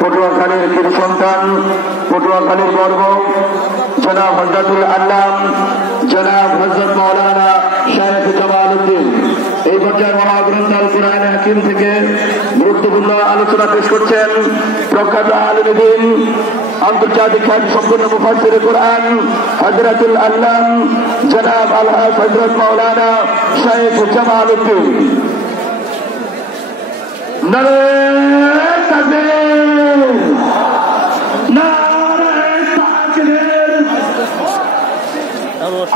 পটুয়াখালীর বীর সন্তান, পটুয়াখালীর গর্ব জনাব হযরতুল আল্লাম জনাব হযরত মাওলানা শায়েখ জামাল উদ্দিন এই পর্যায়ে মহাগ্রন্থ আল কুরআন হাকিম থেকে গুরুত্বপূর্ণ আলোচনা পেশ করছেন প্রখ্যাত আলেম দ্বীন, আন্তর্জাতিক খ্যাতি সম্পন্ন মুফাসসির কুরআন হযরতুল আল্লাম জনাব আলহাজ হযরত মাওলানা শায়েখ জামাল উদ্দিন। নারে তাকবীর, নারে তাকবীর,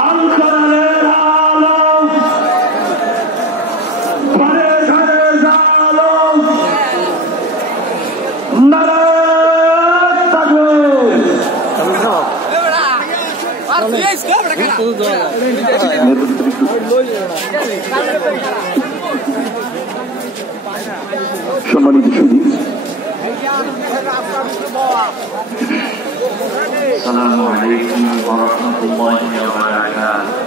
আল-কোরআনের আলো ঘরে ঘরে জালো, নারে তাকবীর। সম্মানিত সুধী, আসসালামু আলাইকুম ওয়া রাহমাতুল্লাহি ওয়া বারাকাতুহু।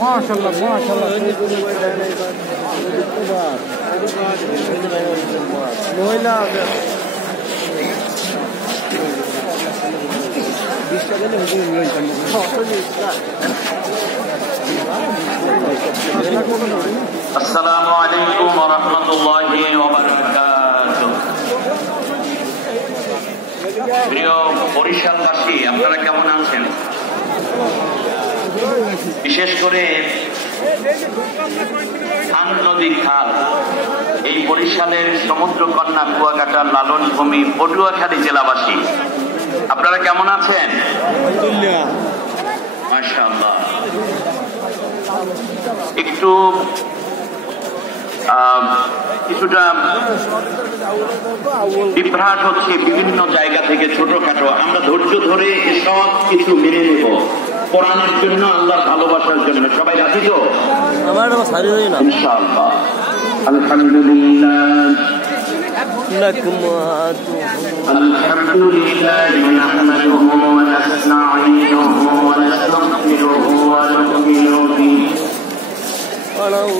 মাশাআল্লাহ মাশাআল্লাহ মহিলা আসসালামু আলাইকুম ওয়া রাহমাতুল্লাহি ওয়া বারাকাতুহু। প্রিয় বরিশালবাসী, আপনারা কেমন আছেন? বিশেষ করে খান নদী খাল, এই বরিশালের সমুদ্র কন্যা কুয়াকাটার লালন ভূমি পটুয়াখালী জেলাবাসী, আপনারা কেমন আছেন? মাশাআল্লাহ। একটু কিছুটা বিভ্রাট হচ্ছে বিভিন্ন জায়গা থেকে, ছোটখাটো। আমরা ধৈর্য ধরে সব কিছু মেনে নেব, কোরআনের জন্য, আল্লাহর ভালোবাসার জন্য। সবাই রাজি তো? ইনশাআল্লাহ। আলহামদুলিল্লাহ আলহামদুলিল্লাহ নাহমাদুহু ওয়া নাস্তাঈনুহু ওয়া নাস্তাগফিরুহু ওয়া নু'মিনু বিহি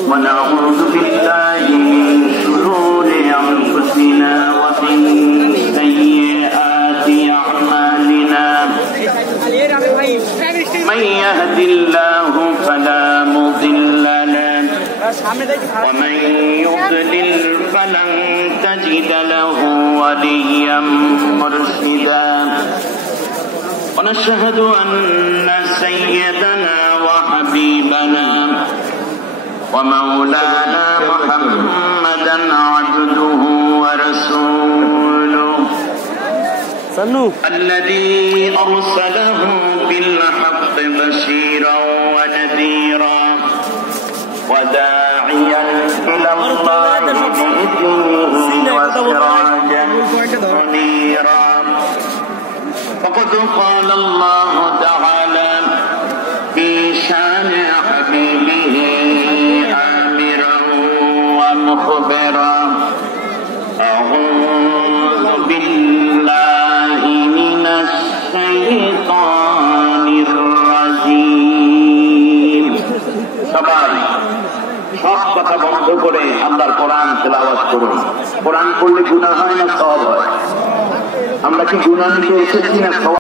ওয়া না'উযু বিল্লাহি মিন শুরুরি আনফুসিনা ওয়া মিন সাইয়্যাতি আ'মালিনা। من يهد الله فلا مضل له ومن يضلل فلن تجد له وليا مرشدا. ونشهد أن سيدنا وحبيبنا ومولانا محمدا عبده ورسوله الذي أرسله بالحق بشيرا ونذيرا وداعيا إلى الله بإذنه وسراجا منيرا. فقد قال الله تعالى في شان حبيبه آمرا ومخبرا: أعوذ بالله من الشيطان الرجيم. সবাই সব কথা বন্ধ করে আল্লাহর কোরআন তেলাওয়াত করুন। কোরআন পড়লে গুনাহ হয় না সওয়াব হয়? আমরা কি গুনাহ নিতে এসেছি না